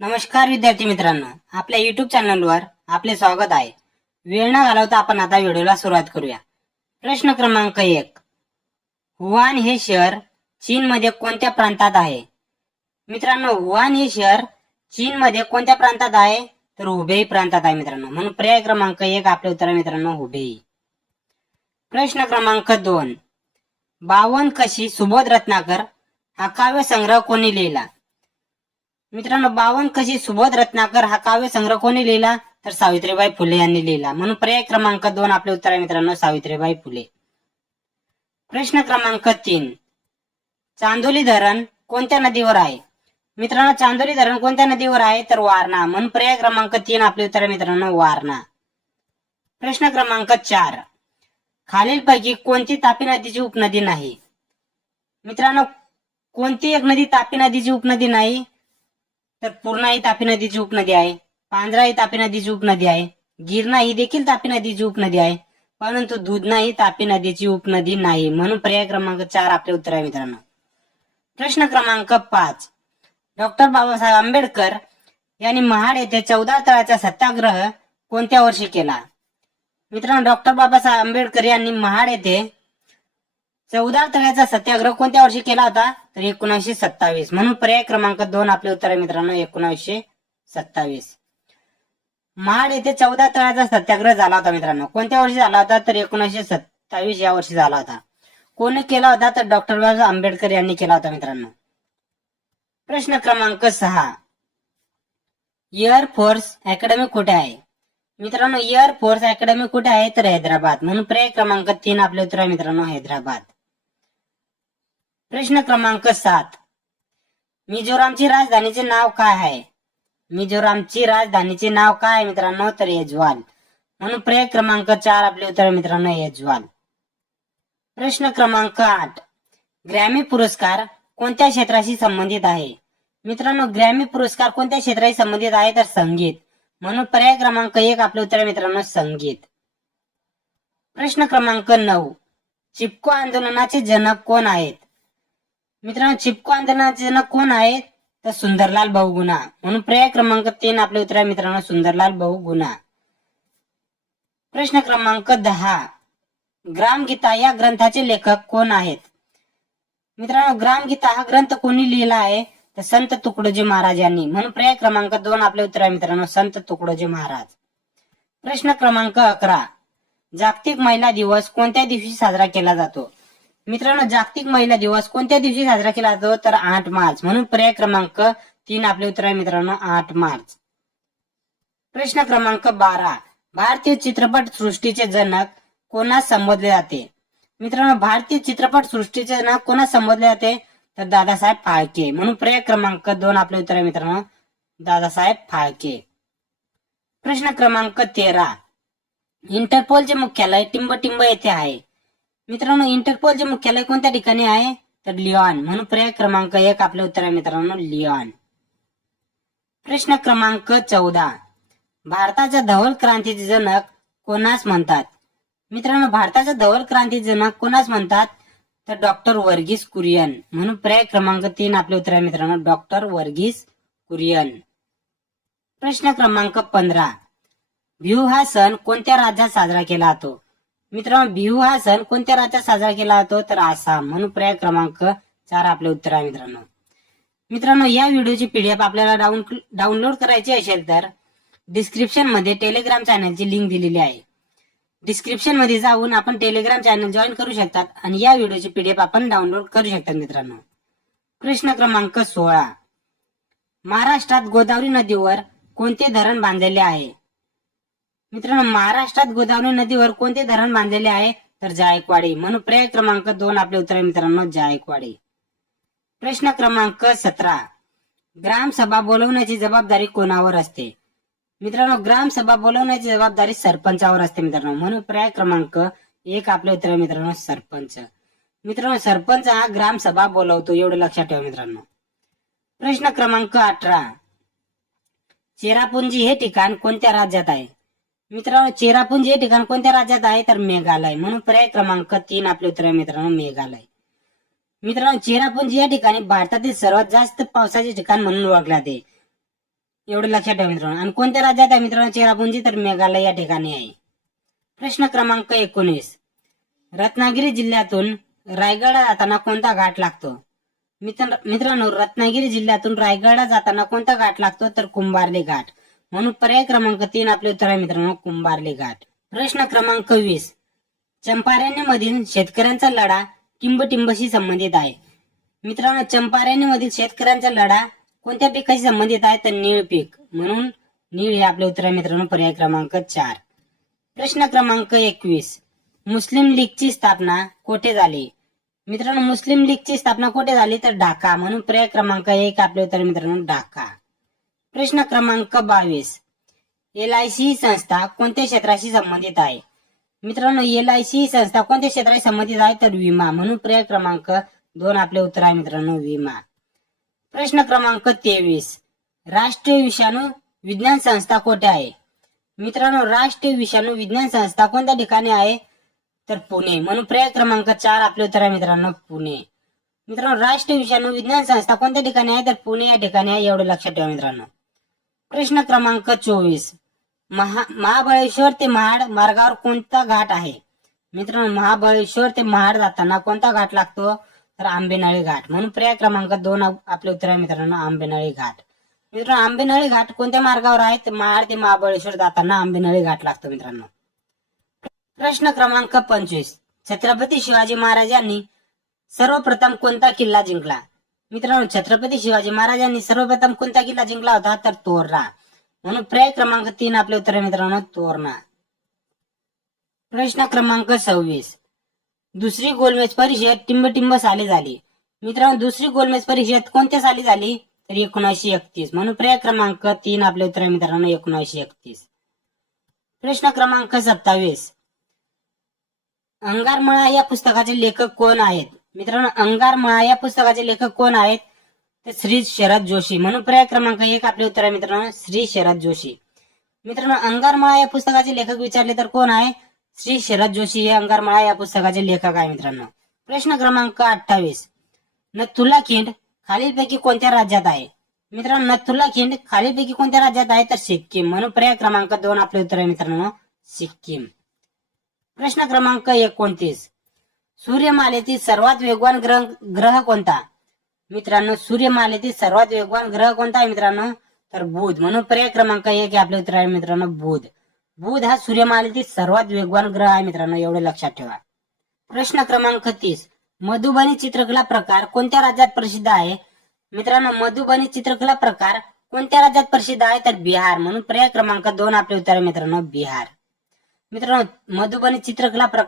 नमस्कार विद्यार्थी मित्रांनो, आपल्या युट्यूब चॅनलवर आपले स्वागत आहे. वेळ न घालवता आपण आता व्हिडिओला सुरुवात करूया. प्रश्न क्रमांक 1. वुहान हे शहर चीनमध्ये कोणत्या प्रांतात आहे? मित्रांनो, वुहान हे शहर चीनमध्ये कोणत्या प्रांतात आहे? तर हुबेई प्रांतात आहे मित्रांनो. म्हणून पर्याय क्रमांक 1 आपले उत्तर मित्रांनो हुबेई. प्रश्न क्रमांक 2. 52 कशी सुबोध रत्नाकर हा काव्य संग्रह कोणी लिहिला? मित्रांनो, 52 कशी सुबोध रत्नाकर हा काव्य संग्रह कोणी लिहिला? तर सावित्रीबाई फुले यांनी लिहिला. म्हणून पर्याय क्रमांक 2 आपले उत्तर आहे मित्रांनो सावित्रीबाई फुले. प्रश्न क्रमांक 3. चांदोली धरण कोणत्या नदीवर आहे? मित्रांनो, चांदोली धरण कोणत्या नदीवर आहे? तर वारणा. म्हणून पर्याय क्रमांक 3 आपले उत्तर आहे मित्रांनो वारणा. प्रश्न क्रमांक 4. खालीलपैकी कोणती तापी नदीची उपनदी नाही? मित्रांनो, कोणती एक नदी तापी नदीची उपनदी नाही? तर पूर्णा ही तापी नदीची उपनदी आहे, पांझरा ही तापी नदीची उपनदी आहे, गिरणा ही देखील तापी नदीची उपनदी आहे, परंतु दुधना ही तापी नदीची उपनदी नाही. म्हणून पर्याय क्रमांक 4 आपले उत्तर आहे मित्रांनो. प्रश्न क्रमांक 5. डॉक्टर बाबासाहेब आंबेडकर यांनी महाड येथे 14 तळ्याचा सत्याग्रह कोणत्या वर्षी केला? मित्रांनो, डॉक्टर बाबासाहेब आंबेडकर यांनी महाड येथे 14 तळ्याचा सत्याग्रह कोणत्या वर्षी केला होता? तर 1927. म्हणून पर्याय क्रमांक 2 आपले उत्तर आहे मित्रांनो 1927. महाड येथे 14 तळ्याचा सत्याग्रह झाला होता मित्रांनो. कोणत्या वर्षी झाला होता? तर 1927 या वर्षी झाला होता. कोणी केला होता? तर डॉक्टर बाबासाहेब आंबेडकर यांनी केला होता मित्रांनो. प्रश्न क्रमांक 6. एअर फोर्स अकॅडमी कुठे आहे? मित्रांनो, एअर फोर्स अकॅडमी कुठे आहे? तर हैदराबाद. म्हणून पर्याय क्रमांक 3 आपले उत्तर आहे मित्रांनो हैदराबाद. प्रश्न क्रमांक 7. मिझोरामची राजधानीचे नाव काय आहे? मिझोरामची राजधानीचे नाव काय आहे मित्रांनो? तर ऐझवाल. म्हणून पर्याय क्रमांक 4 आपले उत्तर आहे मित्रांनो ऐझवाल. प्रश्न क्रमांक 8. ग्रॅमी पुरस्कार कोणत्या क्षेत्राशी संबंधित आहे? मित्रांनो, ग्रॅमी पुरस्कार कोणत्या क्षेत्राशी संबंधित आहे? तर संगीत. म्हणून पर्याय क्रमांक 1 आपले उत्तर आहे मित्रांनो संगीत. प्रश्न क्रमांक 9. चिपको आंदोलनाचे जनक कोण आहेत? मित्रांनो, चिपको आंदोलनाचे जनक कोण आहेत? तर सुंदरलाल बहुगुणा. म्हणून पर्याय क्रमांक 3 आपले उत्तर आहे मित्रांनो सुंदरलाल बहुगुणा. प्रश्न क्रमांक 10. ग्रामगीता या ग्रंथाचे लेखक कोण आहेत? मित्रांनो, ग्रामगीता हा ग्रंथ कोणी लिहिला आहे? तर संत तुकडोजी महाराज यांनी. म्हणून पर्याय क्रमांक 2 आपले उत्तर आहे मित्रांनो संत तुकडोजी महाराज. प्रश्न क्रमांक 11. जागतिक महिला दिवस कोणत्या दिवशी साजरा केला जातो? मित्रांनो, जागतिक महिला दिवस कोणत्या दिवशी साजरा केला जातो? तर 8 मार्च. म्हणून पर्याय क्रमांक 3 आपले उत्तर आहे मित्रांनो 8 मार्च. प्रश्न क्रमांक 12. भारतीय चित्रपट सृष्टीचे जनक कोणास संबोधले जाते? मित्रांनो, भारतीय चित्रपट सृष्टीचे जनक कोणास संबोधले जाते? तर दादासाहेब फाळके. म्हणून पर्याय क्रमांक 2 आपले उत्तर आहे मित्रांनो दादासाहेब फाळके. प्रश्न क्रमांक 13. इंटरपोलचे मुख्यालय टिंबटिंब येथे आहे. मित्रांनो, इंटरपोलचे मुख्यालय कोणत्या ठिकाणी आहे? तर लिऑन. म्हणून पर्याय क्रमांक 1 आपले उत्तर आहे मित्रांनो लिऑन. प्रश्न क्रमांक 14. भारताच्या धवल क्रांतीचे जनक कोणास म्हणतात? मित्रांनो, भारताच्या धवल क्रांतीचे जनक कोणास म्हणतात? तर डॉक्टर वर्गीस कुरियन. म्हणून पर्याय क्रमांक 3 आपले उत्तर आहे मित्रांनो डॉक्टर वर्गीस कुरियन. प्रश्न क्रमांक 15. बिहू हा सण कोणत्या राज्यात साजरा केला जातो? मित्रांनो, बिहू हा सण कोणत्या राज्यात साजरा केला जातो? तर आसाम. म्हणून पर्याय क्रमांक 4 आपले उत्तर आहे मित्रांनो. मित्रांनो, या व्हिडिओची पीडीएफ आपल्याला डाउनलोड करायची असेल तर डिस्क्रिप्शन मध्ये टेलिग्राम चॅनलची लिंक दिलेली आहे. डिस्क्रिप्शन मध्ये जाऊन आपण टेलिग्राम चॅनल जॉईन करू शकतात आणि या व्हिडिओची पीडीएफ आपण डाउनलोड करू शकतात मित्रांनो. प्रश्न क्रमांक 16. महाराष्ट्रात गोदावरी नदीवर कोणते धरण बांधलेले आहे? मित्रांनो, महाराष्ट्रात गोदावरी नदीवर कोणते धरण बांधलेले आहे? तर जायकवाडी. म्हणून पर्याय क्रमांक 2 आपले उत्तर आहे मित्रांनो जायकवाडी. प्रश्न क्रमांक 17. ग्रामसभा बोलवण्याची जबाबदारी कोणावर असते? मित्रांनो, ग्रामसभा बोलवण्याची जबाबदारी सरपंचावर असते मित्रांनो. म्हणून पर्याय क्रमांक 1 आपले उत्तर आहे मित्रांनो सरपंच. मित्रांनो, सरपंच हा ग्रामसभा बोलवतो एवढं लक्षात ठेवा मित्रांनो. प्रश्न क्रमांक 18. चेरापुंजी हे ठिकाण कोणत्या राज्यात आहे? मित्रांनो, चेरापुंजी हे ठिकाण कोणत्या राज्यात आहे? तर मेघालय. म्हणून पर्याय क्रमांक 3 आपले उत्तर आहे मित्रांनो मेघालय. मित्रांनो, चेरापुंजी या ठिकाणी भारतातील सर्वात जास्त पावसाचे ठिकाण म्हणून ओळखले जाते. एवढं लक्षात ठेवा मित्रांनो. आणि कोणत्या राज्यात आहे मित्रांनो चेरापुंजी? तर मेघालय या ठिकाणी आहे. प्रश्न क्रमांक 19. रत्नागिरी जिल्ह्यातून रायगड जाताना कोणता घाट लागतो? मित्रांनो रत्नागिरी जिल्ह्यातून रायगडला जाताना कोणता घाट लागतो? तर कुंभार्ली घाट. म्हणून पर्याय क्रमांक 3 आपले उत्तर आहे मित्रांनो कुंभार्ली घाट. प्रश्न क्रमांक 20. चंपारण्यमधील शेतकऱ्यांचा लढा टिंबटिंबशी संबंधित आहे. मित्रांनो चंपारण्यमधील शेतकऱ्यांचा लढा कोणत्या पिकाशी संबंधित आहे? तर नीळ पीक. म्हणून नीळ हे आपले उत्तर आहे मित्रांनो पर्याय क्रमांक 4. प्रश्न क्रमांक 21. मुस्लिम लीगची स्थापना कोठे झाली? मित्रांनो मुस्लिम लीगची स्थापना कुठे झाली? तर ढाका. म्हणून पर्याय क्रमांक 1 आपले उत्तर मित्रांनो ढाका. प्रश्न क्रमांक 22. LIC ही संस्था कोणत्या क्षेत्राशी संबंधित आहे? मित्रांनो LIC ही संस्था कोणत्या क्षेत्राशी संबंधित आहे? तर विमा. म्हणून पर्याय क्रमांक 2 आपले उत्तर आहे मित्रांनो विमा. प्रश्न क्रमांक 23. राष्ट्रीय विषाणू विज्ञान संस्था कोठे आहे? मित्रांनो राष्ट्रीय विषाणू विज्ञान संस्था कोणत्या ठिकाणी आहे? तर पुणे. म्हणून पर्याय क्रमांक 4 आपले उत्तर आहे मित्रांनो पुणे. मित्रांनो राष्ट्रीय विषाणू विज्ञान संस्था कोणत्या ठिकाणी आहे? तर पुणे या ठिकाणी आहे. एवढं लक्षात ठेवा मित्रांनो. प्रश्न क्रमांक 24. महाबळेश्वर ते महाड मार्गावर कोणता घाट आहे? मित्रांनो महाबळेश्वर ते महाड जाताना कोणता घाट लागतो? तर आंबेनळी घाट. म्हणून पर्याय क्रमांक 2 आपले उत्तर आहे मित्रांनो आंबेनळी घाट. मित्रांनो आंबेनळी घाट कोणत्या मार्गावर आहे? तर महाड ते महाबळेश्वर जाताना आंबेनळी घाट लागतो मित्रांनो. प्रश्न क्रमांक 25. छत्रपती शिवाजी महाराजांनी सर्वप्रथम कोणता किल्ला जिंकला? मित्रांनो छत्रपती शिवाजी महाराजांनी सर्वप्रथम कोणता किल्ला जिंकला होता? तर तोरणा. म्हणून पर्याय क्रमांक 3 आपले उत्तर आहे मित्रांनो तोरणा. प्रश्न क्रमांक 26. दुसरी गोलमेज परिषद टिंबटिंब साली झाली. मित्रांनो दुसरी गोलमेज परिषद कोणत्या साली झाली? तर 1931. म्हणून पर्याय क्रमांक 3 आपले उत्तर आहे मित्रांनो 1931. प्रश्न क्रमांक 27. अंगारमळा या पुस्तकाचे लेखक कोण आहेत? मित्रांनो अंगारमळा या पुस्तकाचे लेखक कोण आहेत? तर श्री शरद जोशी. म्हणून पर्याय क्रमांक 1 आपले उत्तर आहे मित्रांनो श्री शरद जोशी. मित्रांनो अंगारमळा या पुस्तकाचे लेखक विचारले तर कोण आहे? श्री शरद जोशी हे अंगारमळा या पुस्तकाचे लेखक आहे मित्रांनो. प्रश्न क्रमांक 28. नथुला खिंड खालीलपैकी कोणत्या राज्यात आहे? मित्रांनो नथुला खिंड खालीलपैकी कोणत्या राज्यात आहे? तर सिक्कीम. म्हणून पर्याय क्रमांक 2 आपले उत्तर आहे मित्रांनो सिक्कीम. प्रश्न क्रमांक 29. सूर्यमालेतील सर्वात वेगवान ग्रह कोणता? मित्रांनो सूर्यमालेतील सर्वात वेगवान ग्रह कोणता आहे मित्रांनो? तर बुध. म्हणून पर्याय क्रमांक 1 आपले उत्तर आहे मित्रांनो बुध. बुध हा सूर्यमालेतील सर्वात वेगवान ग्रह आहे मित्रांनो एवढे लक्षात ठेवा. प्रश्न क्रमांक 30. मधुबनी चित्रकला प्रकार कोणत्या राज्यात प्रसिद्ध आहे? मित्रांनो मधुबनी चित्रकला प्रकार कोणत्या राज्यात प्रसिद्ध आहे? तर बिहार. म्हणून पर्याय क्रमांक 2 आपले उत्तर आहे मित्रांनो बिहार. मित्रांनो मधुबनी चित्रकला प्रकार